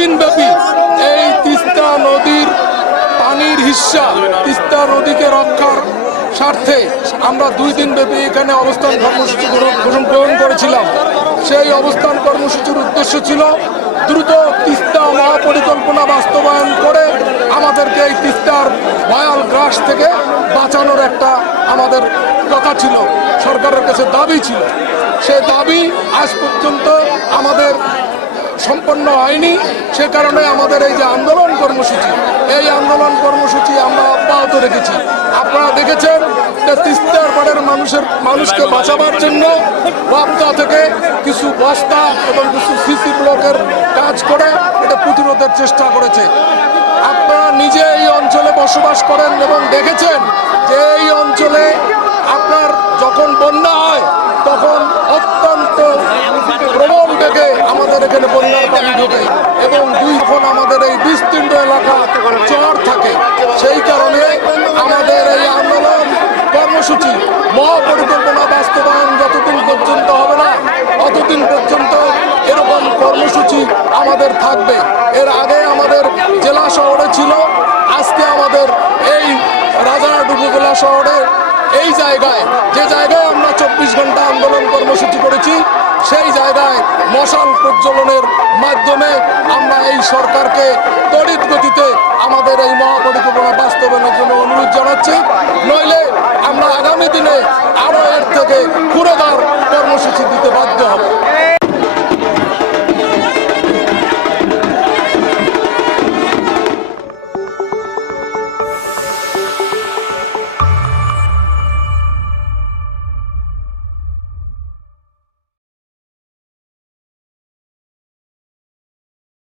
দিনব্যাপী এই তিস্তা নদীর পানির হিস্সা, তিস্তা নদীকে রক্ষার স্বার্থে আমরা দুই দিন ব্যাপী এখানে অবস্থান কর্মসূচি গ্রহণ করেছিলাম। সেই অবস্থান কর্মসূচির উদ্দেশ্য ছিল দ্রুত তিস্তা মহাপরিকল্পনা বাস্তবায়ন করে আমাদেরকে এই তিস্তার ভয়াল গ্রাস থেকে বাঁচানোর একটা আমাদের কথা ছিল, সরকারের কাছে দাবি ছিল। সেই দাবি আজ পর্যন্ত আমাদের সম্পন্ন হয়নি, সে কারণে আমাদের এই যে আন্দোলন কর্মসূচি, এই আন্দোলন কর্মসূচি আমরা অব্যাহত রেখেছি। আপনারা দেখেছেন যে তিস্তার পাড়ের মানুষের, মানুষকে বাঁচাবার জন্য বাপ্তা থেকে কিছু বস্তা এবং কিছু সিসি ব্লকের কাজ করে এটা প্রতিরোধের চেষ্টা করেছে। আপনারা নিজে এই অঞ্চলে বসবাস করেন এবং দেখেছেন যে এই অঞ্চলে আপনার যখন বন্যা হয়, তখন অত্যন্ত প্রবল বেগে আমাদের এখানে বন্যার পানি ঢোকে এবং দুই খন আমাদের এই বিস্তীর্ণ এলাকা চর থাকে সেই কারণে আমাদের এই আন্দোলন কর্মসূচি মহাপরিকল্পনা বাস্তবায়ন যতদিন পর্যন্ত হবে না, ততদিন পর্যন্ত এরকম কর্মসূচি আমাদের থাকবে। এর আগে আমাদের জেলা শহরে ছিল, আজকে আমাদের এই রাজারহাট উপজেলা শহরে এই জায়গায়, যে জায়গায় আমরা চব্বিশ ঘণ্টা আন্দোলন কর্মসূচি করেছি, সেই জায়গায় মশাল প্রজ্বলনের মাধ্যমে আমরা এই সরকারকে তড়িৎ গতিতে আমাদের এই মহাপরিকল্পনা বাস্তবায়নের জন্য অনুরোধ জানাচ্ছি নইলে আমরা পুরো কর্মসূচি দিতে বাধ্য হব।